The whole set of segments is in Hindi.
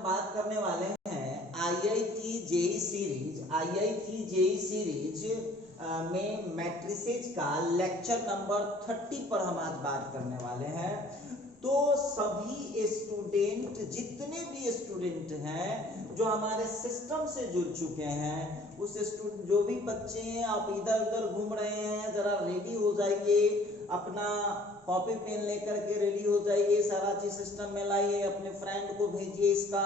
हम बात करने वाले हैं IIT JEE series. IIT JEE series में मैट्रिसेज का लेक्चर नंबर 30 पर हम आज बात करने वाले हैं। तो सभी स्टूडेंट, जितने भी स्टूडेंट हैं जो हमारे सिस्टम से जुड़ चुके हैं, उस स्टूडेंट जो भी बच्चे हैं आप इधर उधर घूम रहे हैं, जरा रेडी हो जाइए, अपना कॉपी पेन लेकर के रेडी हो जाइए, सारा चीज सिस्टम में लाइए, अपने फ्रेंड को भेजिए, इसका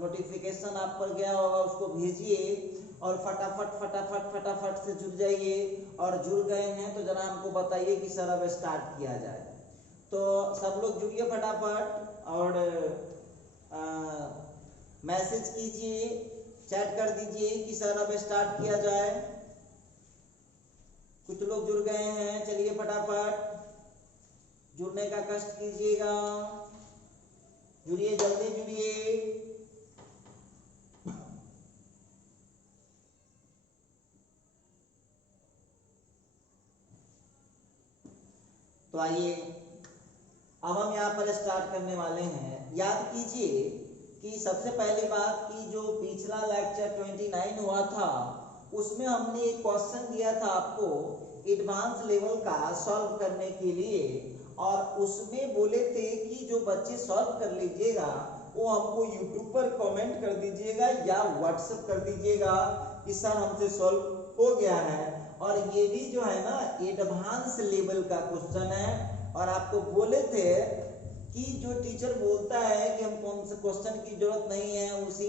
नोटिफिकेशन आप पर गया होगा उसको भेजिए और फटाफट से जुड़ जाइए। और जुड़ गए हैं तो जरा हमको बताइए कि सर अब स्टार्ट किया जाए। तो सब लोग जुड़िए फटाफट और मैसेज कीजिए, चैट कर दीजिए कि सर अब स्टार्ट किया जाए। कुछ लोग जुड़ गए हैं, चलिए फटाफट जुड़ने का कष्ट कीजिएगा, जुड़िए, जल्दी जुड़िए। तो आइए अब हम यहाँ पर स्टार्ट करने वाले हैं। याद कीजिए कि सबसे पहली बात कि जो पिछला लेक्चर 29 हुआ था उसमें हमने एक क्वेश्चन दिया था आपको एडवांस लेवल का सॉल्व करने के लिए, और उसमें बोले थे कि जो बच्चे सॉल्व कर लीजिएगा वो हमको यूट्यूब पर कमेंट कर दीजिएगा या व्हाट्सएप कर दीजिएगा कि सर हमसे सॉल्व हो गया है। और ये भी जो है ना एडवांस लेवल का क्वेश्चन है। और आपको बोले थे कि जो टीचर बोलता है कि हम कौन से क्वेश्चन की जरूरत नहीं है, उसी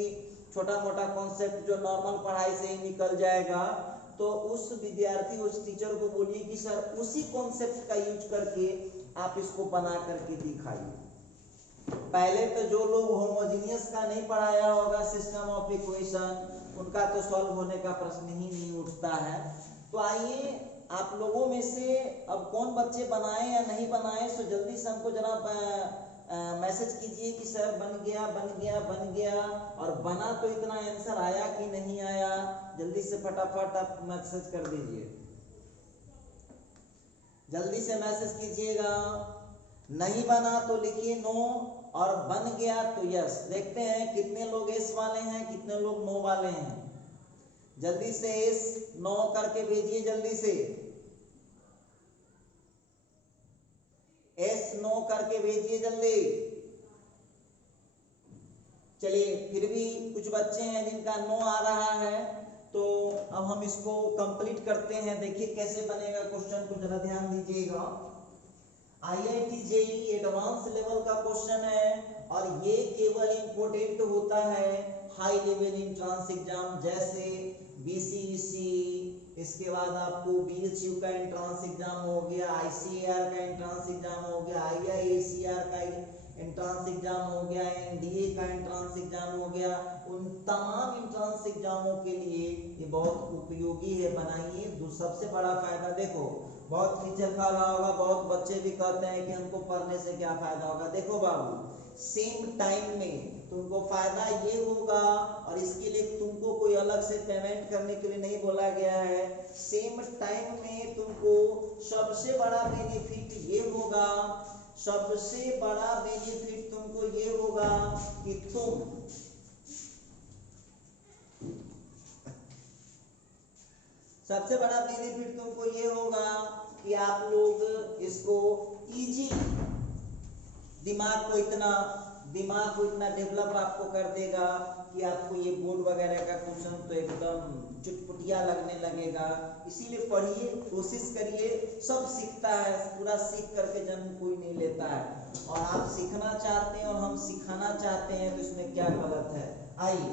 छोटा मोटा कॉन्सेप्ट जो नॉर्मल पढ़ाई से ही निकल जाएगा, तो उस विद्यार्थी, उस टीचर को बोलिए कि सर उसी कॉन्सेप्ट का यूज करके आप इसको बना करके दिखाइए। पहले तो जो लोग होमोजेनियस का नहीं पढ़ाया होगा सिस्टम ऑफ इक्वेशन, उनका तो सॉल्व होने का प्रश्न ही नहीं उठता है। तो आइए आप लोगों में से अब कौन बच्चे बनाए या नहीं बनाए, सो जल्दी से हमको जरा मैसेज कीजिए कि सर बन गया, और बना तो इतना आंसर आया कि नहीं आया, जल्दी से फटाफट आप मैसेज कर दीजिए, जल्दी से मैसेज कीजिएगा। नहीं बना तो लिखिए नो, और बन गया तो यस। देखते हैं कितने लोग एस वाले हैं, कितने लोग नो वाले हैं। जल्दी से एस नो करके भेजिए, जल्दी से एस नो करके भेजिए जल्दी। चलिए, फिर भी कुछ बच्चे हैं जिनका नो आ रहा है, तो अब हम इसको कंप्लीट करते हैं। देखिए कैसे बनेगा क्वेश्चन को, जरा ध्यान दीजिएगा। आईआईटी जेई एडवांस लेवल का क्वेश्चन है और ये केवल इंपोर्टेंट होता है हाई लेवल एंट्रेंस एग्जाम, जैसे बीसीईसी, इसके बाद आपको बीएचयू का एंट्रेंस एग्जाम हो गया, आईसीएआर का एंट्रेंस एग्जाम हो गया, आईआईएसीआर का एंट्रेंस एग्जाम हो गया, एनडीए का एंट्रेंस एग्जाम हो गया। उन तमाम एंट्रेंस एग्जामों के लिए ये बहुत उपयोगी है, बनाइए। सबसे बड़ा फायदा देखो, बहुत टीचर खा रहा होगा, बहुत बच्चे भी कहते हैं कि हमको पढ़ने से क्या फायदा होगा। देखो बाबू, सेम टाइम में तुमको फायदा ये होगा, और इसके लिए तुमको कोई अलग से पेमेंट करने के लिए नहीं बोला गया है। सेम टाइम में तुमको सबसे बड़ा बेनिफिट ये होगा, सबसे बड़ा बेनिफिट तुमको ये होगा कि सबसे बड़ा बेनिफिट तुमको ये होगा कि आप लोग इसको इजी, दिमाग को इतना डेवलप आपको कर देगा कि आपको ये बोर्ड वगैरह का क्वेश्चन तो एकदम चुटपुटिया लगने लगेगा। इसीलिए पढ़िए, कोशिश करिए, सब सीखता है, पूरा सीख करके जन्म कोई नहीं लेता है। और आप सीखना चाहते हैं और हम सिखाना चाहते हैं, तो इसमें क्या गलत है। आइए,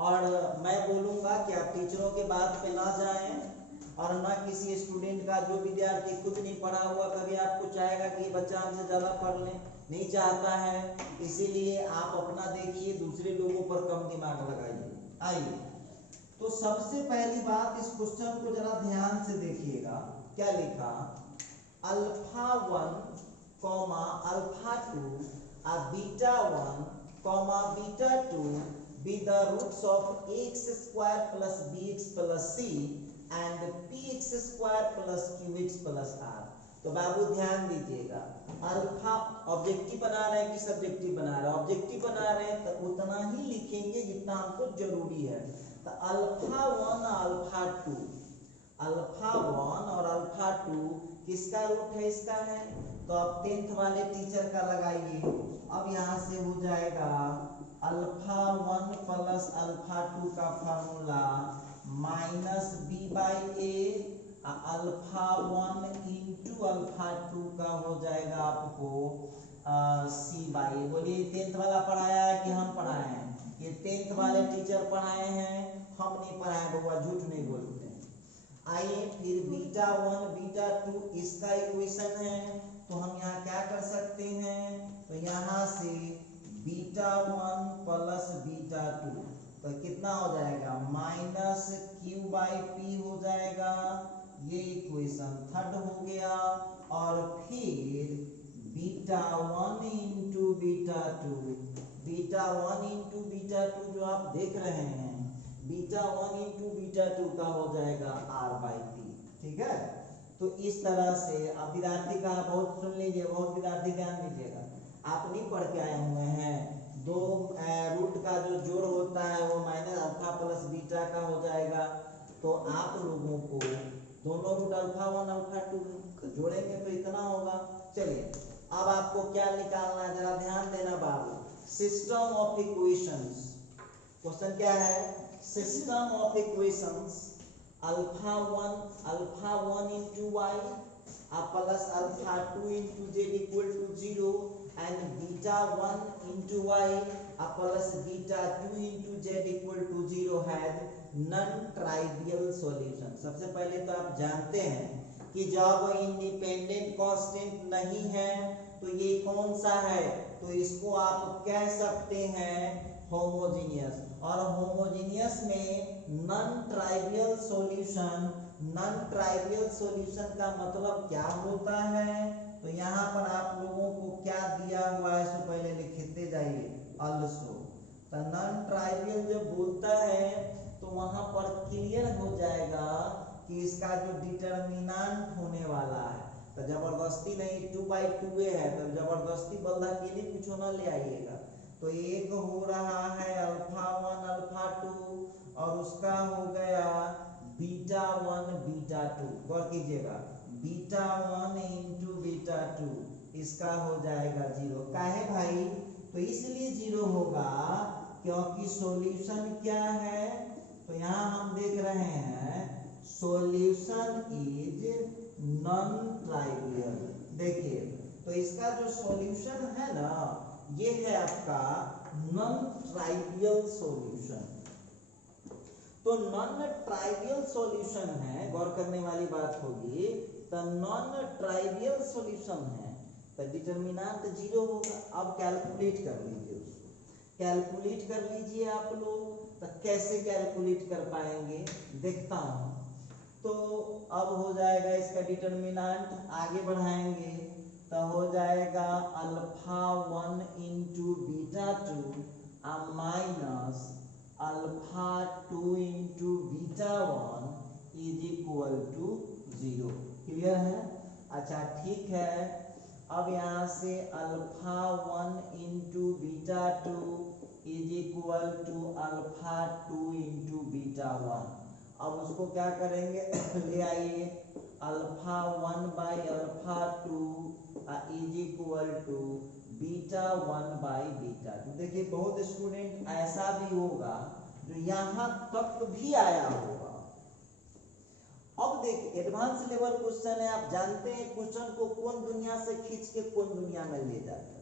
और मैं बोलूँगा कि आप टीचरों के बात पे ना जाएं, और ना किसी स्टूडेंट का, जो विद्यार्थी खुद नहीं पढ़ा हुआ कभी आपको चाहेगा कि बच्चा हमसे ज़्यादा पढ़ ले, नहीं चाहता है। इसीलिए आप अपना देखिए, दूसरे लोगों पर कम दिमाग लगाइए। आइए, तो सबसे पहली बात, इस क्वेश्चन को जरा ध्यान से देखिएगा। क्या लिखा, alpha 1 comma alpha 2 beta 1 comma beta 2 be the roots of ax square plus bx plus c and px square plus qx plus r। तो बाबू ध्यान दीजिएगा, अल्फा ऑब्जेक्टिव बना रहे हैं कि सब्जेक्टिव बना रहे हैं, ऑब्जेक्टिव बना रहे हैं तो उतना ही लिखेंगे जितना हमको जरूरी है। तो अल्फा 1 अल्फा 2, अल्फा 1 और अल्फा 2 किसका रूट है, इसका है। तो अब 10th वाले टीचर का लगाइए। अब यहाँ से हो जाएगा अल्फा 1 प्लस अल्फा 2 का formula minus B by A, alpha 1 into alpha 2 का हो जाएगा आपको सी बाई। बोलिए 10th वाला पढ़ाया है कि हम पढ़ाए हैं? ये 10th वाले टीचर पढ़ाए हैं, हम नहीं पढ़ाए बउआ, झूठ नहीं बोलते हैं। आइए फिर बीटा 1 बीटा 2 इसका इक्वेशन है, तो हम यहाँ क्या कर सकते हैं, तो यहाँ से बीटा 1 प्लस बीटा 2 तो कितना हो जाएगा माइनस क्यू बाई पी हो जाएगा, ये इक्वेशन थर्ड हो गया। और फिर beta 1 into beta 2, beta 1 into beta 2 जो आप देख रहे हैं, बीटा 1 इंटू बीटा 2 का हो जाएगा आर बाई पी, ठीक है। तो इस तरह से अब विद्यार्थी का बहुत सुन लीजिए, बहुत विद्यार्थी ध्यान दीजिएगा, आप नहीं पढ़ के आए हुए हैं, दो रूट का जो जोड़ होता है वो माइनस अल्फा प्लस बीटा का हो जाएगा। तो आप लोगों को दोनों रूट अल्फा 1 अल्फा 2 जोड़ेंगे तो इतना होगा। चलिए अब आपको क्या निकालना है, जरा ध्यान देना बाबू, सिस्टम ऑफ इक्वेशंस। क्वेश्चन क्या है, system of equations alpha 1 into Y plus alpha 2 into Z equal to 0 and beta 1 into Y plus beta 2 into Z equal to 0 has non trivial solution. सबसे पहले तो आप जानते हैं कि जब इंडिपेंडेंट कांस्टेंट नहीं है तो ये कौन सा है, तो इसको आप कह सकते हैं होमोजेनियस। और होमोजेनियस में non trivial solution, non trivial solution का मतलब क्या होता है, तो यहाँ पर आप लोगों को क्या दिया हुआ है, इसको पहले लिखते जाइए अल्सो। तो नॉन ट्राइवियल जब बोलता है तो वहां पर क्लियर हो जाएगा कि इसका जो डिटर्मिनेंट होने वाला है, तो जबरदस्ती नहीं 2/2 है, तो जबरदस्ती बल्ला के लिए कुछ ना ले आइएगा। तो एक हो रहा है अल्फा 1 अल्फा 2 और उसका हो गया बीटा 1 बीटा 2, गौर कीजिएगा बीटा 1 इंटू बीटा 2 इसका हो जाएगा 0। काहे भाई, तो इसलिए 0 होगा क्योंकि सॉल्यूशन क्या है, तो यहाँ हम देख रहे हैं सॉल्यूशन इज नॉन ट्राइवियल। देखिए तो इसका जो सॉल्यूशन है ना, ये है आपका नॉन ट्राइवियल सॉल्यूशन। तो नॉन ट्राइवियल सॉल्यूशन है, गौर करने वाली बात होगी, तो नॉन ट्राइवियल सॉल्यूशन है तो डिटर्मिनेंट 0 होगा। अब कैलकुलेट कर लीजिए उसको, कैलकुलेट कर लीजिए आप लोग। तो कैसे कैलकुलेट कर पाएंगे देखता हूं। तो अब हो जाएगा इसका डिटर्मिनेंट, आगे बढ़ाएंगे तो हो जाएगा alpha 1 into beta 2 minus alpha 2 into beta 1 is equal to 0। Clear है? अच्छा ठीक है। अब यहाँ से alpha 1 into beta 2 is equal to alpha 2 into beta 1। अब उसको क्या करेंगे ले आइए, alpha 1 by alpha 2 is equal to beta 1 by beta 2। देखिए बहुत स्टूडेंट ऐसा भी होगा जो यहाँ तक भी आया होगा। अब देखिए एडवांस लेवल क्वेश्चन है, आप जानते हैं क्वेश्चन को कौन दुनिया से खींच के कौन दुनिया में ले जाता है।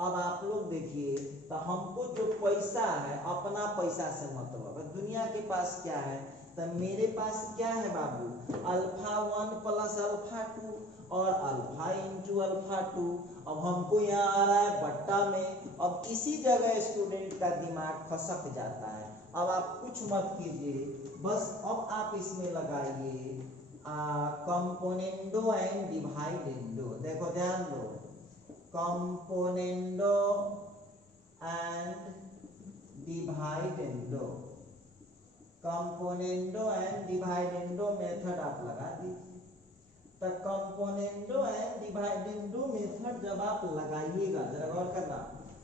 अब आप लोग देखिए, तो हमको जो पैसा है अपना पैसा से मतलब है, दुनिया के पास क्या है, तो मेरे पास क्या है बाबू, अल्फा 1 प्लस अल्फा 2 और अल्फा इंटू अल्फा 2। अब हमको यहाँ आ रहा है बट्टा में। अब इसी जगह स्टूडेंट का दिमाग फंसक जाता है। अब आप कुछ मत कीजिए, बस अब आप इसमें लगाइए कंपोनेंडो एंड डिवाइडेंडो। देखो ध्यान दो, componendo and dividendo, componendo and dividendo method आप लगा दीजिए। तो कंपोनेंडो एंड डिवाइडेंडो मेथड जब आप लगाइएगा, जरा गौर करना,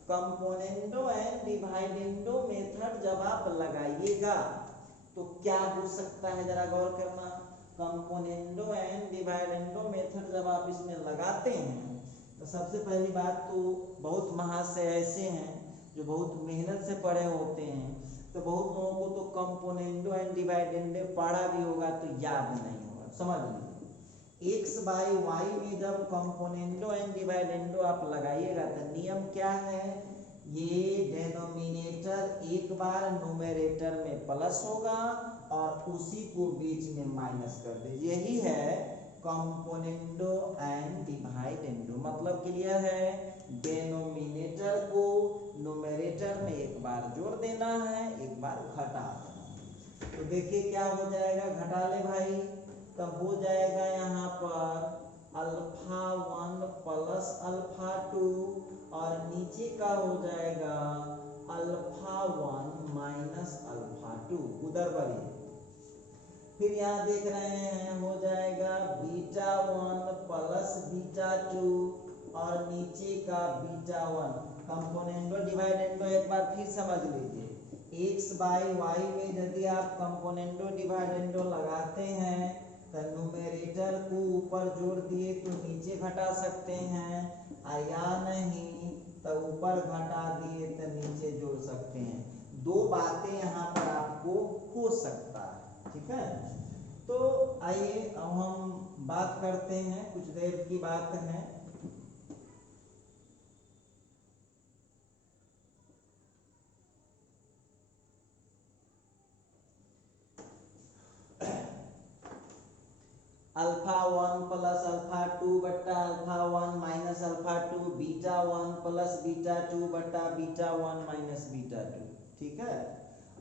कंपोनेंडो एंड डिवाइडेंडो मेथड जब आप लगाइएगा तो क्या हो सकता है, जरा गौर करना। कंपोनेंडो एंड डिवाइडेंडो मेथड जब आप इसमें लगाते हैं तो सबसे पहली बात तो बहुत महाशय ऐसे हैं जो बहुत मेहनत से पढ़े होते हैं, तो बहुत लोगों को तो कंपोनेंडो एंड डिवाइडेंडो पढ़ा भी होगा तो याद नहीं होगा। समझ लीजिए, एक्स बाई वाई में जब कंपोनेंडो एंड डिवाइडेंडो आप लगाइएगा तो नियम क्या है, ये डेनोमिनेटर एक बार न्यूमरेटर में प्लस होगा और उसी को बीच में माइनस कर दीजिए। यही है कंपोनेंडो एंड डिवाइडेंडो। मतलब क्लियर है, डेनोमिनेटर को न्यूमरेटर में एक बार जोड़ देना है, एक बार घटा देना है। तो देखिए क्या हो जाएगा, घटा ले भाई, तब हो जाएगा यहाँ पर अल्फा 1 प्लस अल्फा 2 और नीचे का हो जाएगा अल्फा 1 माइनस अल्फा 2, उधर बढ़िए। फिर यहाँ देख रहे हैं हो जाएगा बीटा 1 प्लस बीटा 2 और नीचे का बीटा 1। कंपोनेंडो डिवाइडेंडो एक बार फिर समझ लीजिए, एक्स बाई वाई में यदि आप कंपोनेंडो डिवाइडेंडो लगाते हैं तो न्यूमरेटर को ऊपर जोड़ दिए तो नीचे घटा सकते हैं, या नहीं तो ऊपर घटा दिए तो नीचे जोड़ सकते हैं। दो बातें यहाँ पर आपको हो सकता है, ठीक है। तो आइए अब हम बात करते हैं, कुछ देर की बात है। अल्फा 1 प्लस अल्फा 2 बट्टा alpha 1 minus alpha 2, beta 1 plus beta 2 बट्टा बीटा 1 माइनस बीटा 2, ठीक है।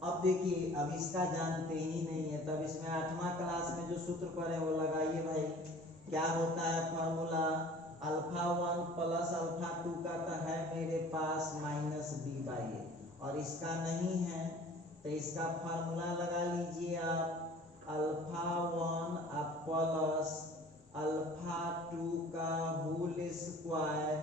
अब देखिए, अब इसका जानते ही नहीं है, तब इसमें 8वां क्लास में जो सूत्र पढ़े वो लगाइए भाई। क्या होता है फॉर्मूला, अल्फा 1 प्लस अल्फा 2 का तो है मेरे पास माइनस बी बाई ए, और इसका नहीं है तो इसका फॉर्मूला लगा लीजिए आप, अल्फा 1 प्लस अल्फा 2 का whole square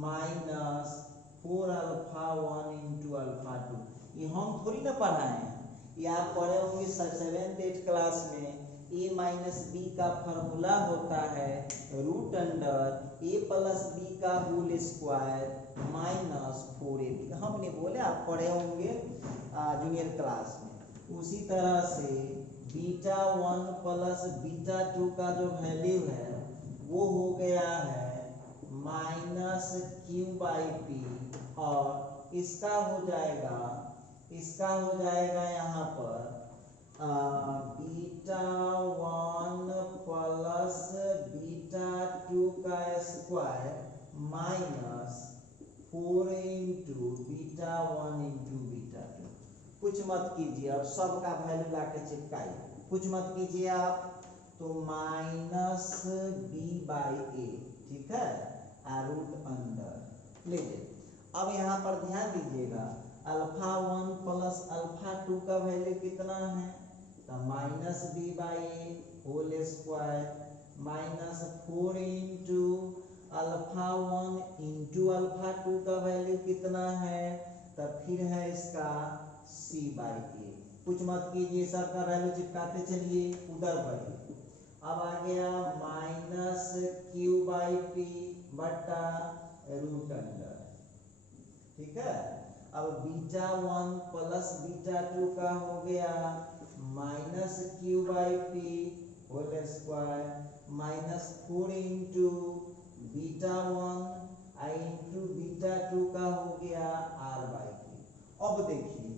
minus 4 alpha 1 into alpha 2। ये हम थोड़ी ना पढ़ाए हैं, ये आप पढ़े होंगे 7th 8th क्लास में। a माइनस बी का फॉर्मूला होता है root under a plus B का होल स्क्वायर माइनस 4ab। हमने बोले आप पढ़े होंगे जूनियर क्लास में। उसी तरह से बीटा 1 प्लस बीटा 2 का जो वैल्यू है वो हो गया है माइनस क्यू बाई पी, और इसका हो जाएगा यहाँ पर बीटा 1 प्लस बीटा 2 का square minus 4 into beta 1 into beta 2। कुछ मत कीजिए, अब सबका वैल्यू लाके चिपकाइए, कुछ मत कीजिए आप। तो माइनस बी बाई ए, ठीक है, रूट अंडर लीजिए। अब यहाँ पर ध्यान दीजिएगा, अल्फा 1 प्लस अल्फा 2 का वैल्यू कितना है, तो minus B by A whole square minus 4 into alpha 1 into alpha 2 का वैल्यू कितना है, तब फिर है इसका सी बाई ए। कुछ मत कीजिए, सबका वैल्यू चिपकाते चलिए, उधर बढ़िए। अब आ गया माइनस क्यू बाई पी बट्टा रूट अंडर, ठीक है। अब बीटा 1 प्लस बीटा 2 का हो गया minus Q by P whole square minus 4 into beta 1 into beta 2 का हो गया आर बाई पी। अब देखिए,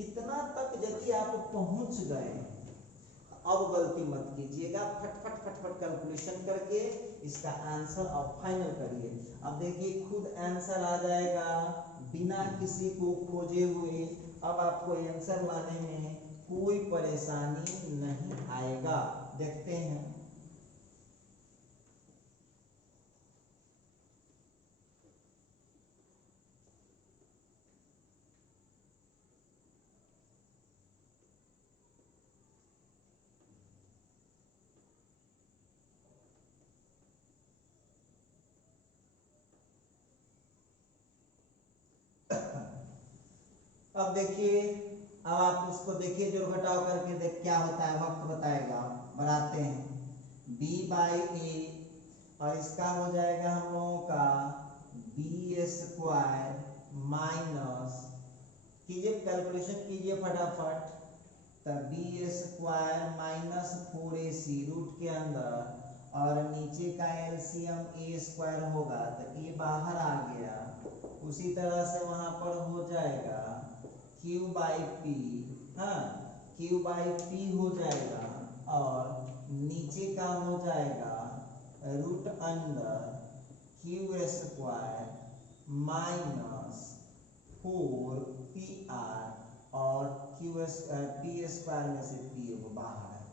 इतना तक यदि आप पहुंच गए, अब गलती मत कीजिएगा, फट कैलकुलेशन करके इसका आंसर अब फाइनल करिए। अब देखिए खुद आंसर आ जाएगा बिना किसी को खोजे हुए। अब आपको आंसर लाने में कोई परेशानी नहीं आएगा। देखते हैं, अब देखिए, अब आप उसको देखिए, जोड़ घटाव करके देख क्या होता है, वक्त बताएगा। बढ़ाते हैं b बाई ए, और इसका हो जाएगा हम लोगों का बी स्क्वायर माइनस, कीजिए कैलकुलेशन कीजिए फटाफट, तब B square minus 4ac root के अंदर, और नीचे का एलसीएम ए स्क्वायर होगा तो ये बाहर आ गया। उसी तरह से वहां पर हो जाएगा q बाई पी, हाँ q बाई पी हो जाएगा, और नीचे का हो जाएगा root under Q square minus 4pr, और पी स्क्वायर में से पी वो बाहर है।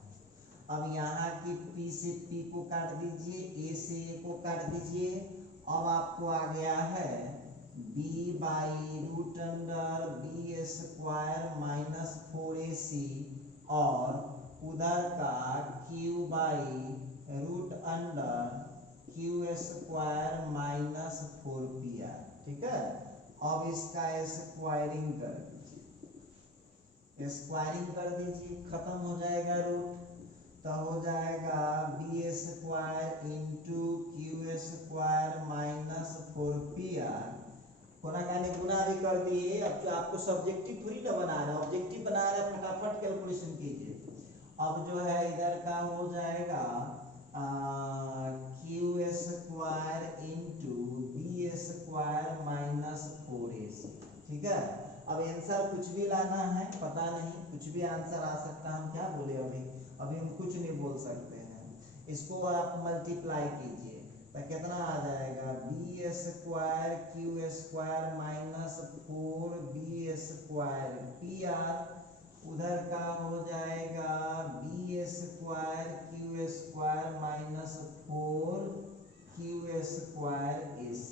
अब यहाँ की p से p को काट दीजिए, a से a को काट दीजिए, अब आपको आ गया है b by root under B square minus 4ac, और उधर का q by root under Q square minus 4pr। ठीक है, अब इसका स्क्वायरिंग कर दीजिए, स्क्वायरिंग कर दीजिए, खत्म हो जाएगा रूट, तो हो जाएगा B square into Q square minus 4pr, होना कहने गुना भी कर दिए। अब जो आपको सब्जेक्टिव थोड़ी ना बना रहा है, ऑब्जेक्टिव बना रहा है, फटाफट कैलकुलेशन कीजिए। अब जो है इधर का हो जाएगा Q square into B square minus 4ac। ठीक है, अब आंसर कुछ भी लाना है, पता नहीं कुछ भी आंसर आ सकता है, हम क्या बोले अभी हम कुछ नहीं बोल सकते हैं। इसको आप मल्टीप्लाई कीजिए तो कितना आ जाएगा, B square Q square minus 4b square pr, उधर का हो जाएगा B square Q square minus 4q square ac।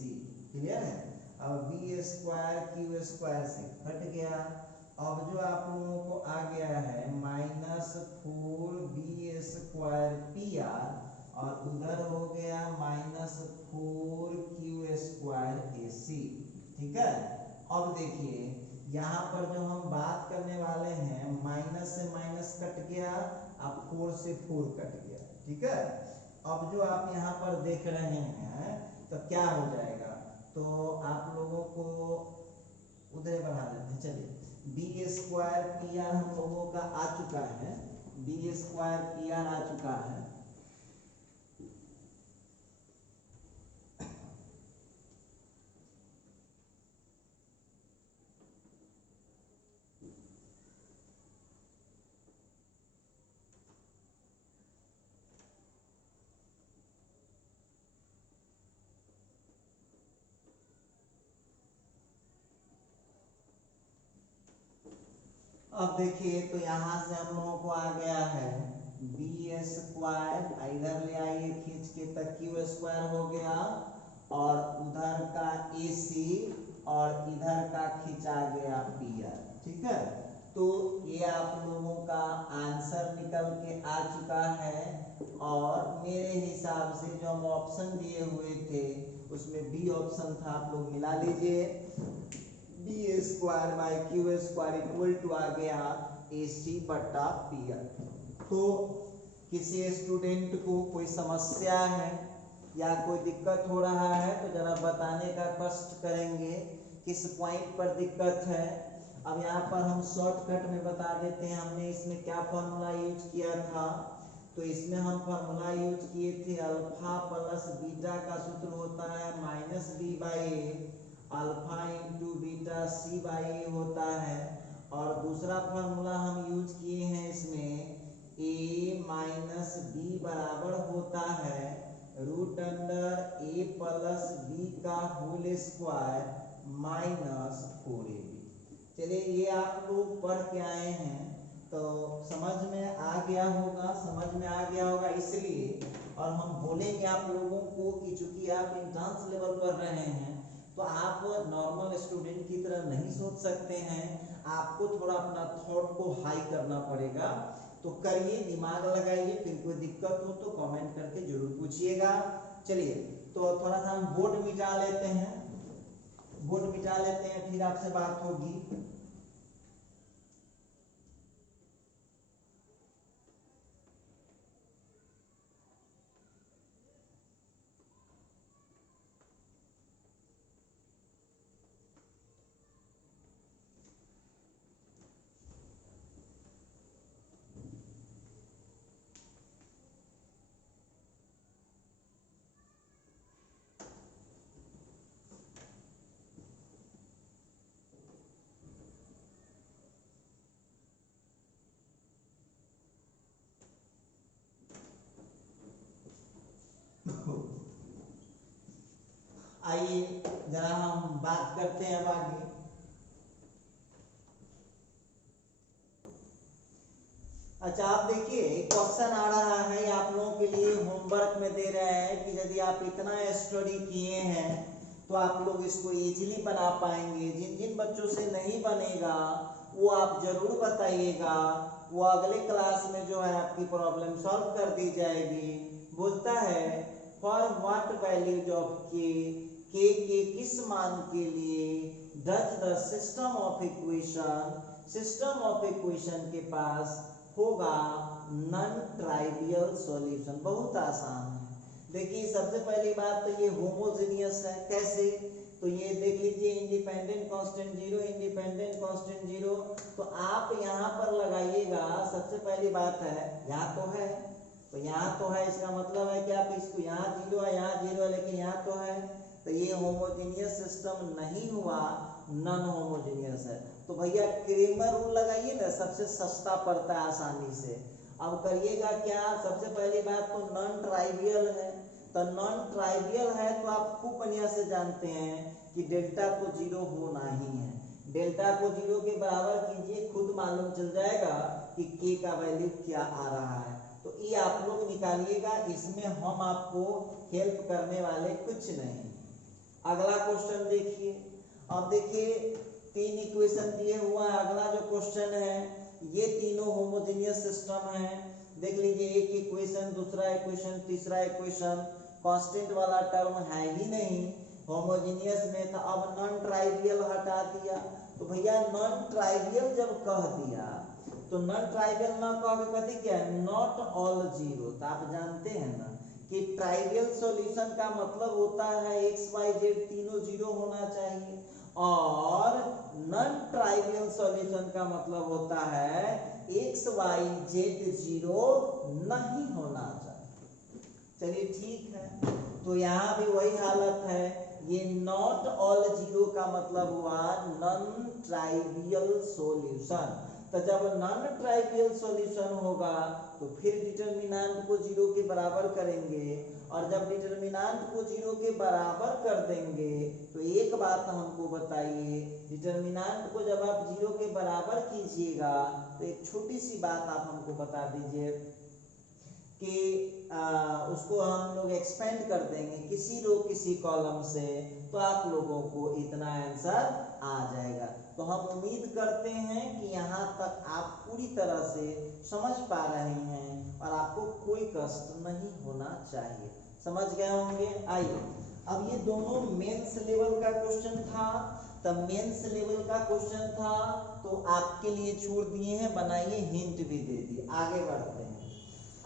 Clear है, अब बी स्क्वायर क्यू स्क्वायर से कट गया। अब जो आप लोगों को आ गया है माइनस 4b स्क्वायर pr, और उधर हो गया माइनस 4q स्क्वायर ac। ठीक है, अब देखिए यहाँ पर जो हम बात करने वाले हैं, माइनस से माइनस कट गया, अब 4 से 4 कट गया। ठीक है, अब जो आप यहाँ पर देख रहे हैं तो क्या हो जाएगा, तो आप लोगों को उधर बढ़ा देते हैं। चलिए बी स्क्वायर पी आर हम लोगों का आ चुका है, बी स्क्वायर पी आर आ चुका है। अब देखिए तो यहाँ से हम लोगों को आ गया है बी स्क्वायर, इधर ले आइए खींच के तक क्यू स्क्वायर हो गया, और उधर का ए सी, और इधर का खींचा गया पी आर। ठीक है, तो ये आप लोगों का आंसर निकल के आ चुका है। और मेरे हिसाब से जो हम ऑप्शन दिए हुए थे उसमें बी ऑप्शन था, आप लोग मिला लीजिए, B square by Q square equal to आ गया ए सी बटा पी आर। तो किसी स्टूडेंट को कोई समस्या है या कोई दिक्कत हो रहा है तो जरा बताने का कष्ट करेंगे किस पॉइंट पर दिक्कत है। अब यहाँ पर हम शॉर्टकट में बता देते हैं, हमने इसमें क्या फॉर्मूला यूज किया था। तो इसमें हम फॉर्मूला यूज किए थे अल्फा प्लस बीटा का सूत्र होता है minus B by A, alpha into beta C by A होता है। और दूसरा फार्मूला हम यूज किए हैं इसमें a माइनस बी बराबर होता है root under a plus B का होल स्क्वायर माइनस 4ab। चलिए ये आप लोग पढ़ के आए हैं तो समझ में आ गया होगा, समझ में आ गया होगा इसलिए। और हम बोलेंगे आप लोगों को कि चूंकि आप एंट्रेंस लेवल कर रहे हैं तो आप नॉर्मल स्टूडेंट की तरह नहीं सोच सकते हैं, आपको थोड़ा अपना थॉट को हाई करना पड़ेगा। तो करिए, दिमाग लगाइए, फिर कोई दिक्कत हो तो कमेंट करके जरूर पूछिएगा। चलिए तो थोड़ा सा हम बोर्ड मिटा लेते हैं, बोर्ड मिटा लेते हैं, फिर आपसे बात होगी। आइए जरा हम बात करते हैं अब आगे। अच्छा, आप देखिए क्वेश्चन आ रहा है आप लोगों के लिए, होमवर्क में दे रहे हैं कि यदि आप इतना स्टडी किए हैं तो आप लोग इसको इजीली बना पाएंगे। जिन जिन बच्चों से नहीं बनेगा वो आप जरूर बताइएगा, वो अगले क्लास में जो है आपकी प्रॉब्लम सॉल्व कर दी जाएगी। बोलता है फॉर व्हाट वैल्यूज ऑफ के के किस मान के लिए does the system of equation के पास होगा नॉन ट्राइवियल सॉल्यूशन। बहुत आसान है। देखिए सबसे पहली बात तो ये होमोजेनियस है। कैसे? तो ये देख लीजिए independent constant zero, independent constant zero. तो आप यहाँ पर लगाइएगा, सबसे पहली बात है यहाँ तो है, तो यहाँ तो है, इसका मतलब है कि आप इसको यहाँ जीरो है, यहाँ जीरो है, लेकिन यहाँ तो है, तो ये होमोजेनियस सिस्टम नहीं हुआ, नॉन होमोजेनियस है। तो भैया क्रेमर रूल लगाइए ना, सबसे सस्ता पड़ता है आसानी से। अब करिएगा क्या, सबसे पहली बात तो नॉन ट्राइवियल है, तो नॉन ट्राइवियल है तो आप खूब बढ़िया से जानते हैं कि डेल्टा को जीरो होना ही है। डेल्टा को जीरो के बराबर कीजिए, खुद मालूम चल जाएगा कि के का वैल्यू क्या आ रहा है। तो ये आप लोग निकालिएगा, इसमें हम आपको हेल्प करने वाले कुछ नहीं। अगला क्वेश्चन देखिए। अब देखिए तीन इक्वेशन दिए हुआ है। अगला जो क्वेश्चन है ये तीनों होमोजेनियस सिस्टम है। देख लीजिए एक इक्वेशन, दूसरा इक्वेशन, तीसरा इक्वेशन, कांस्टेंट वाला टर्म है ही नहीं, होमोजेनियस में था। अब नॉन ट्राइवियल हटा दिया, तो भैया नॉन ट्राइवियल जब कह दिया तो नॉन ट्राइवियल ना कह के कहते क्या, नॉट ऑल जीरो। तो आप जानते हैं ना कि ट्राइवियल सॉल्यूशन का मतलब होता है एक्स वाई जेड तीनों जीरो होना चाहिए, और नॉन ट्राइवियल सॉल्यूशन का मतलब होता है एक्स वाई जेड जीरो नहीं होना चाहिए। चलिए ठीक है, तो यहाँ भी वही हालत है, ये नॉट ऑल जीरो का मतलब हुआ नॉन ट्राइवियल सॉल्यूशन। तो जब नॉन ट्राइवियल सॉल्यूशन होगा तो फिर डिटरमिनेंट को जीरो के बराबर करेंगे, और जब डिटरमिनेंट को जीरो के बराबर कर देंगे तो एक बात हमको बताइए, डिटरमिनेंट को जब आप जीरो के बराबर कीजिएगा तो एक छोटी सी बात आप हमको बता दीजिए कि उसको हम लोग एक्सपेंड कर देंगे किसी रो किसी कॉलम से, तो आप लोगों को इतना आंसर आ जाएगा। तो हम उम्मीद करते हैं कि यहाँ तक आप पूरी तरह से समझ पा रहे हैं और आपको कोई कष्ट नहीं होना चाहिए। समझ गए होंगे। आइए अब ये दोनों मेंस लेवल का क्वेश्चन था, तब मेंस लेवल का क्वेश्चन था तो आपके लिए छोड़ दिए हैं, बनाइए, हिंट भी दे दिए। आगे बढ़ते हैं।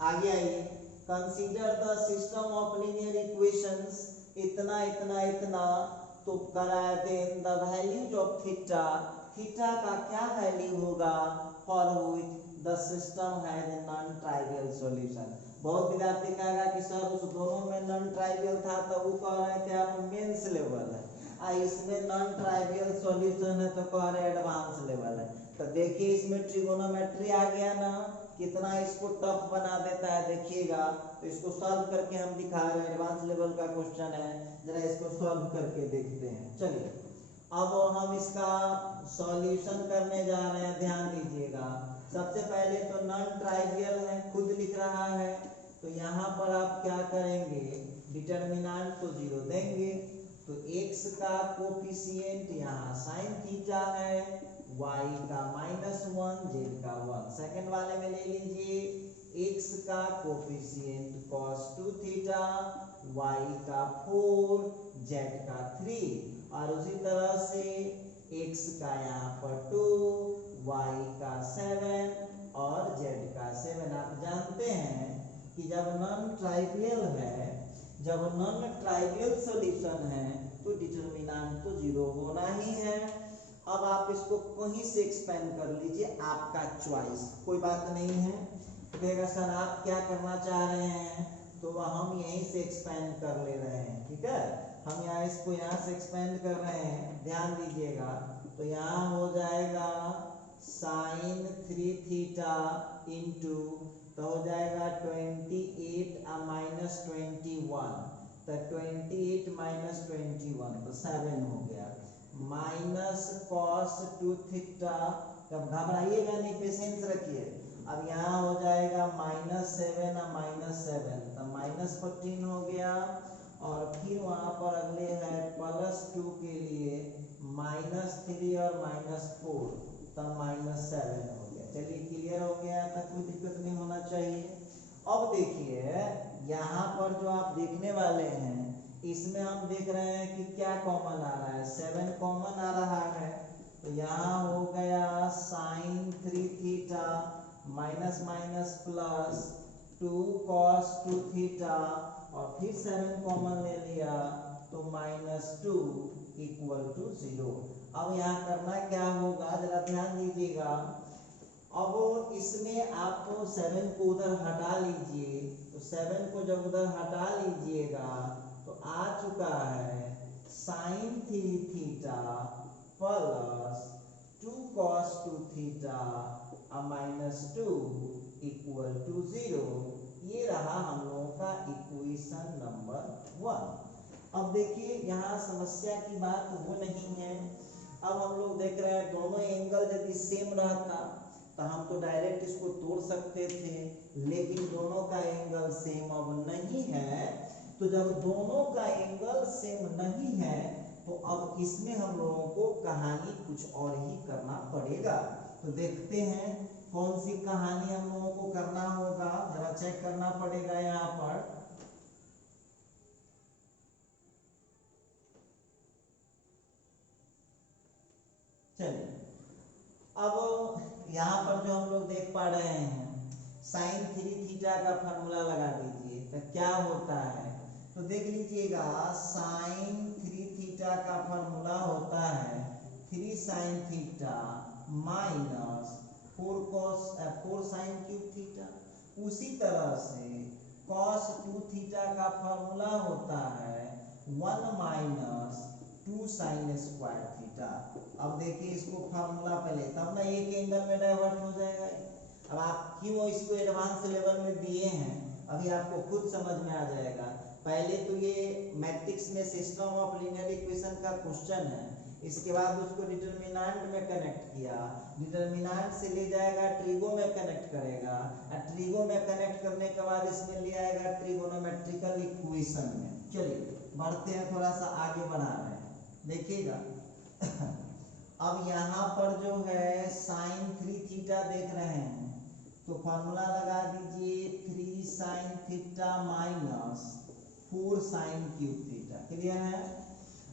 आगे आइए, consider the system of linear equations, इतना इतना इतना, तो करा then the values of theta, theta का क्या वैल्यू होगा for which the system has non trivial solution. बहुत विद्यार्थी कहेगा कि सर उस दोनों में नॉन ट्राइवियल था तो वो कह रहे थे आप मेंस लेवल है, इसमें नॉन ट्राइवियल सॉल्यूशन है तो कह रहे एडवांस लेवल है। तो देखिए इसमें ट्रिगोनोमेट्री आ गया ना, कितना इसको टफ बना देता है। देखिएगा तो इसको सॉल्व करके हम दिखा रहे हैं, एडवांस लेवल का क्वेश्चन है, जरा इसको सॉल्व करके देखते हैं। चलिए अब हम इसका सॉल्यूशन करने जा रहे हैं, ध्यान दीजिएगा। सबसे पहले तो नॉन ट्राइवियल है, खुद लिख रहा है, तो यहाँ पर आप क्या करेंगे, डिटरमिनेंट को जीरो देंगे, तो x का कोफिशिएंट यहाँ साइन थीटा है, y का -1, z का 1। सेकंड वाले में ले लीजिए x का कोफिशिएंट cos 2 थीटा, y का 4, z का 3, और उसी तरह से x का यहाँ पर 2, y का 7 और z का 7। आप जानते हैं कि जब नॉन ट्राइवियल है, जब नॉन ट्राइवियल सॉल्यूशन है तो डिटरमिनेंट तो जीरो होना ही है। अब आप इसको कहीं से एक्सपेंड कर लीजिए, आपका चॉइस, कोई बात नहीं है। कहेगा सर आप क्या करना चाह रहे हैं, तो हम यहीं से एक्सपेंड कर ले रहे हैं, ठीक है। हम यहाँ इसको यहाँ से एक्सपेंड कर रहे हैं, ध्यान दीजिएगा। तो यहाँ हो जाएगा साइन 3 थीटा इंटू, तो हो जाएगा 28 -21, तो 28 माइनस 21 तो 7 हो गया, माइनस कॉस 2 थीटा, अब घबराइएगा नहीं, पेशेंस रखिए। अब यहाँ हो जाएगा -7 और -7 तो -14 हो गया, और फिर वहाँ पर अगले है +2 के लिए -3 और -4 तो -7 हो गया। चलिए क्लियर हो गया, तक कोई दिक्कत नहीं होना चाहिए। अब देखिए यहाँ पर जो आप देखने वाले हैं, इसमें हम देख रहे हैं कि क्या कॉमन आ रहा है, 7 कॉमन आ रहा है। तो यहाँ हो गया sin 3 theta minus minus plus 2 cos 2 theta, और फिर 7 कॉमन ले लिया तो -2 = 0। अब यहाँ करना क्या होगा, जरा ध्यान दीजिएगा। अब इसमें आप 7 को उधर हटा लीजिए, तो 7 को जब उधर हटा लीजिएगा तो आ चुका है sin 3 theta plus 2 cos 2 theta -2 = 0। ये रहा हम लोगों का इक्वेशन नंबर 1। अब देखिए यहाँ समस्या की बात वो नहीं है। अब हम लोग देख रहे हैं दोनों एंगल यदि सेम रहता तो हम तो डायरेक्ट इसको तोड़ सकते थे, लेकिन दोनों का एंगल सेम अब नहीं है। तो जब दोनों का एंगल सेम नहीं है तो अब इसमें हम लोगों को कहानी कुछ और ही करना पड़ेगा। तो देखते हैं कौन सी कहानी हम लोगों को करना होगा, जरा चेक करना पड़ेगा यहाँ पर। चलिए अब यहाँ पर जो हम लोग देख पा रहे हैं sin 3 थीटा का फार्मूला लगा दीजिए तो क्या होता है, तो देख लीजिएगा sin 3 थीटा का फार्मूला होता है 3 sin theta minus 4 sin cube theta. उसी तरह से cos 2 थीटा का फार्मूला होता है 1 माइनस 2 sin स्क्वायर थीटा। अब देखिए इसको फार्मूला पहले, तब ना एक एंगल में डाइवर्ट हो जाएगा। अब आप क्यों इसको एडवांस लेवल में दिए हैं अभी आपको खुद समझ में आ जाएगा। पहले तो ये मैट्रिक्स में सिस्टम ऑफ लीनियर इक्वेशन का क्वेश्चन है, इसके बाद उसको डिटरमिनेंट में कनेक्ट किया, डिटरमिनेंट से ले जाएगा ट्रिगो में कनेक्ट करेगा, और ट्रिगो में कनेक्ट करने के बाद इसमें ले आएगा ट्रिगोनोमेट्रिकल इक्वेशन में। चलिए बढ़ते हैं, थोड़ा सा आगे बढ़ा रहे हैं, देखिएगा। अब यहाँ पर जो है sin 3 थीटा देख रहे हैं तो फार्मूला लगा दीजिए 3 sin theta minus 4 sin cube theta. Clear है।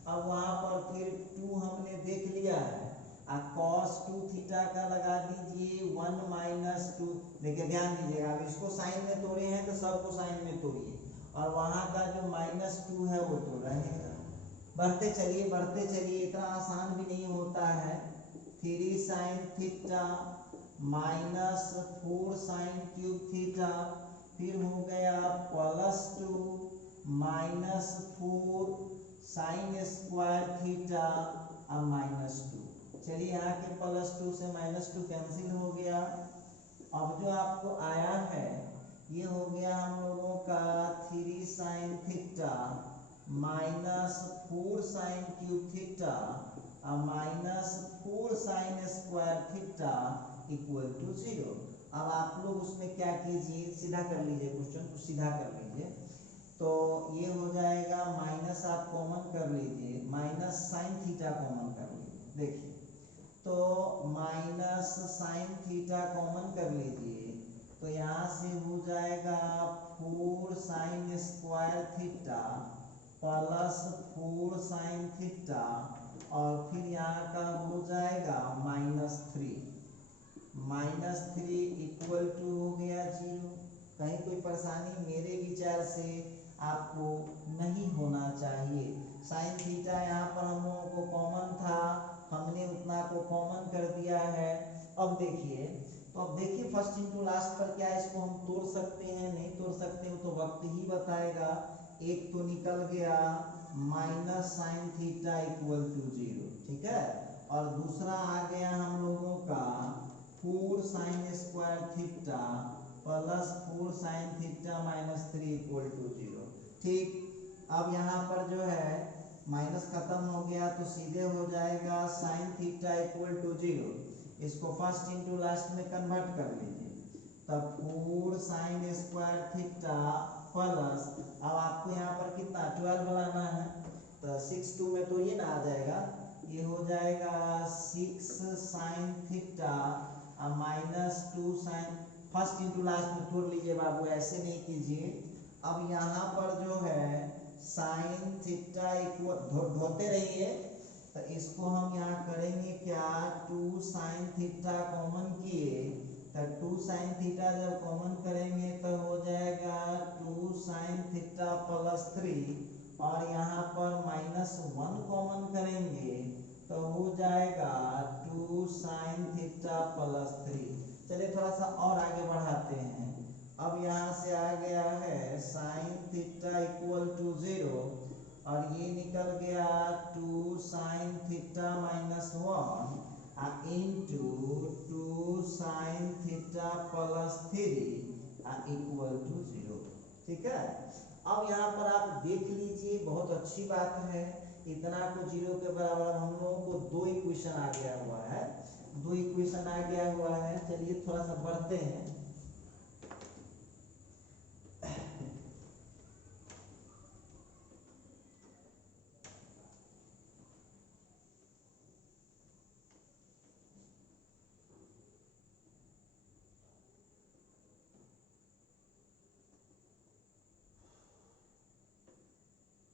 अब वहाँ पर फिर 2 हमने देख लिया है, और cos 2 थीटा का लगा दीजिए 1 माइनस 2। देखिए ध्यान दीजिएगा, अब इसको साइन में तोड़े हैं तो सबको साइन में तोड़िए, और वहाँ का जो -2 है वो तो रहेगा। बढ़ते चलिए, इतना आसान भी नहीं होता है। 3 sin theta minus 4 sin cube theta, फिर हो गया +2 माइनस 4 sin स्क्वायर थीटा और -2। चलिए यहाँ के +2 से -2 कैंसिल हो गया। अब जो आपको आया है ये हो गया हम लोगों का 3 sin theta minus 4 sin cube theta और -4 sin स्क्वायर थीटा = 0। अब आप लोग उसमें क्या कीजिए, सीधा कर लीजिए, क्वेश्चन को सीधा कर लीजिए। तो ये हो जाएगा माइनस, आप कॉमन कर लीजिए, माइनस sin थीटा कॉमन कर लीजिए। देखिए तो माइनस sin थीटा कॉमन कर लीजिए, तो यहाँ से हो जाएगा 4 sin square theta plus 4 sin theta, और फिर यहाँ का हो जाएगा -3 = हो गया 0। कहीं कोई परेशानी मेरे विचार से आपको नहीं होना चाहिए। sin थीटा यहाँ पर हम लोगों को कॉमन था, हमने उतना को कॉमन कर दिया है। अब देखिए फर्स्ट इंटू लास्ट पर क्या इसको हम तोड़ सकते हैं, नहीं तोड़ सकते हो तो वक्त ही बताएगा। एक तो निकल गया -sin थीटा = 0, ठीक है, और दूसरा आ गया हम लोगों का 4 sin square theta plus 4 sin theta -3 = 0। ठीक, अब यहाँ पर जो है माइनस खत्म हो गया तो सीधे हो जाएगा साइन थीटा इक्वल टू 0। इसको फर्स्ट इंटू लास्ट में कन्वर्ट कर लीजिए, तब 4 साइन स्क्वायर थीटा प्लस, अब आपको यहाँ पर कितना 12 लाना है, तो 6 2 में तो ये ना आ जाएगा, ये हो जाएगा 6 sine theta minus 2 sine, first into last में तोड़ लीजिए बाबू, ऐसे नहीं कीजिए। अब यहाँ पर जो है साइन थीटा इक्वल, धोते रहिए, तो इसको हम यहाँ करेंगे क्या, 2 साइन थीटा कॉमन किए, तो 2 साइन थीटा जब कॉमन करेंगे तो हो जाएगा 2 साइन थीटा प्लस 3, और यहाँ पर -1 कॉमन करेंगे तो हो जाएगा 2 साइन थीटा प्लस 3। चलिए थोड़ा सा और आगे बढ़ाते हैं। अब यहाँ से आ गया है साइन थीटा इक्वल टू 0, और ये निकल गया 2 sine theta -1 into 2 sine theta plus 3 equal to 0। ठीक है, अब यहाँ पर आप देख लीजिए, बहुत अच्छी बात है, इतना को 0 के बराबर हम लोगों को 2 इक्वेशन आ गया हुआ है, 2 इक्वेशन आ गया हुआ है। चलिए थोड़ा सा बढ़ते हैं।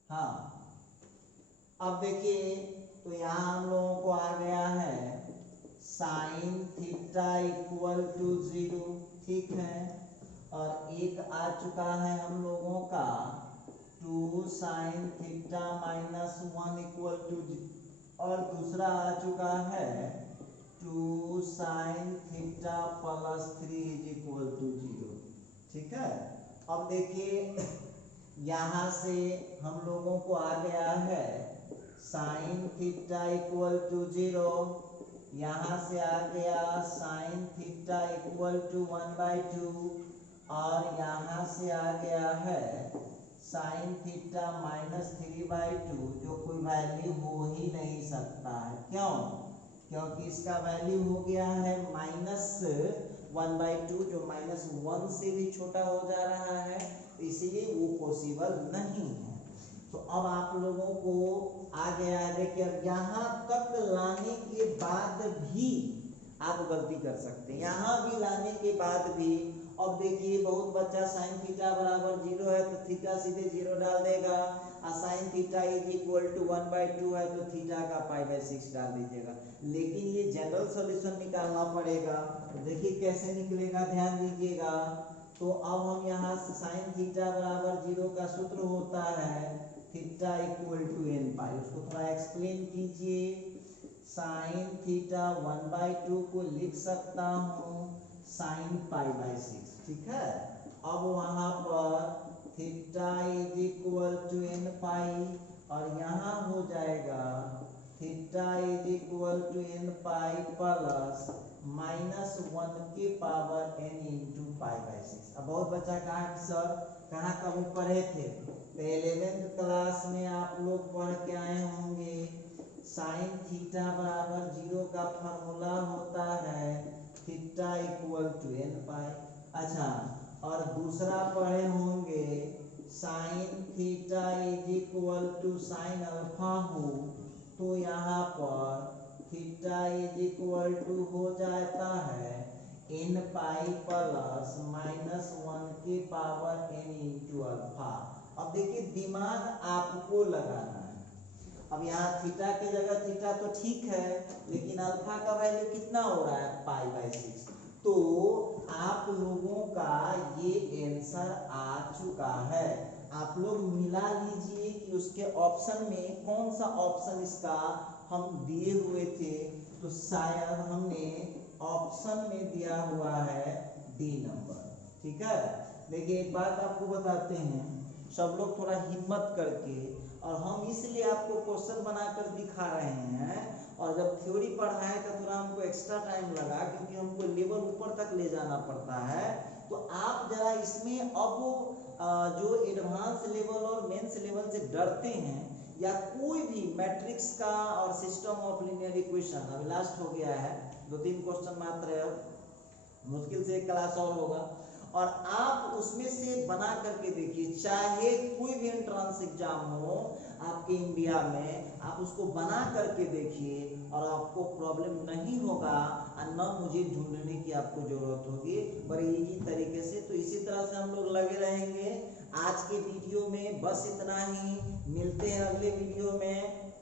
हाँ, अब देखिए, तो यहाँ हम लोगों को आ गया है साइन थीटा इक्वल टू 0, ठीक है, और एक आ चुका है हम लोगों का 2 साइन थीटा -1 इक्वल टू, और दूसरा आ चुका है 2 sine theta plus 3 equal to 0। ठीक है, अब देखिए यहाँ से हम लोगों को आ गया है साइन थीटा इक्वल टू 0, यहाँ से आ गया साइन थीटा इक्वल टू 1/2, और यहाँ से आ गया है साइन थीटा -3/2, जो कोई वैल्यू हो ही नहीं सकता है। क्यों? क्योंकि इसका वैल्यू हो गया है -1/2, जो -1 से भी छोटा हो जा रहा है, इसलिए वो पॉसिबल नहीं है। तो अब आप लोगों को आ गया है, देखिए अब यहाँ तक लाने के बाद भी आप गलती कर सकते हैं, यहाँ भी लाने के बाद भी। अब देखिए बहुत बच्चा साइन थीटा बराबर 0 है तो थीटा सीधे 0 डाल देगा, और sine theta is equal to 1/2 है तो थीटा का π/6 डाल दीजिएगा। लेकिन ये जनरल सॉल्यूशन निकालना पड़ेगा, तो देखिए कैसे निकलेगा, ध्यान दीजिएगा। तो अब हम यहाँ से साइन थीटा बराबर 0 का सूत्र होता है थीटा इक्वल टू n π, उसको थोड़ा एक्सप्लेन कीजिए। साइन थीटा 1/2 को लिख सकता हूँ साइन π/6, ठीक है। अब वहाँ पर theta is equal to n π, और यहाँ हो जाएगा theta is equal to n π plus -1 के पावर n इंटू π/6। अब बहुत बच्चा कहा कि सर कहाँ कभी पढ़े थे, तो 11th क्लास में आप लोग पढ़ के आए होंगे, साइन थीटा बराबर 0 का फॉर्मूला होता है थीटा इक्वल टू n π। अच्छा, और दूसरा पढ़े होंगे sine theta is equal to sine alpha हो, तो यहाँ पर थीटा इज इक्वल टू हो जाता है n π प्लस -1 के पावर n इंटू अल्फा। अब देखिए दिमाग आपको लगाना है, अब यहाँ थीटा की जगह थीटा तो ठीक है, लेकिन अल्फा का वैल्यू कितना हो रहा है π/6, तो आप लोगों का ये आंसर आ चुका है। आप लोग मिला लीजिए कि उसके ऑप्शन में कौन सा ऑप्शन इसका हम दिए हुए थे, तो शायद हमने ऑप्शन में दिया हुआ है डी नंबर। ठीक है, देखिए एक बात आपको बताते हैं, सब लोग थोड़ा हिम्मत करके, और हम इसलिए आपको क्वेश्चन बनाकर दिखा रहे हैं, और जब थ्योरी पढ़ाए तो थोड़ा हमको एक्स्ट्रा टाइम लगा, क्योंकि हमको लेवल ऊपर तक ले जाना पड़ता है। तो आप जरा इसमें अब जो एडवांस लेवल और मेंस लेवल से डरते हैं या कोई भी मैट्रिक्स का और सिस्टम ऑफ लीनियर इक्वेशन, अभी लास्ट हो गया है, 2-3 क्वेश्चन मात्र है, मुश्किल से एक क्लास और होगा, और आप उसमें से बना करके देखिए, चाहे कोई भी एंट्रेंस एग्जाम हो आपके इंडिया में, आप उसको बना करके देखिए और आपको प्रॉब्लम नहीं होगा और न मुझे ढूंढने की आपको जरूरत होगी, बड़े इजी तरीके से। तो इसी तरह से हम लोग लगे रहेंगे। आज के वीडियो में बस इतना ही, मिलते हैं अगले वीडियो में।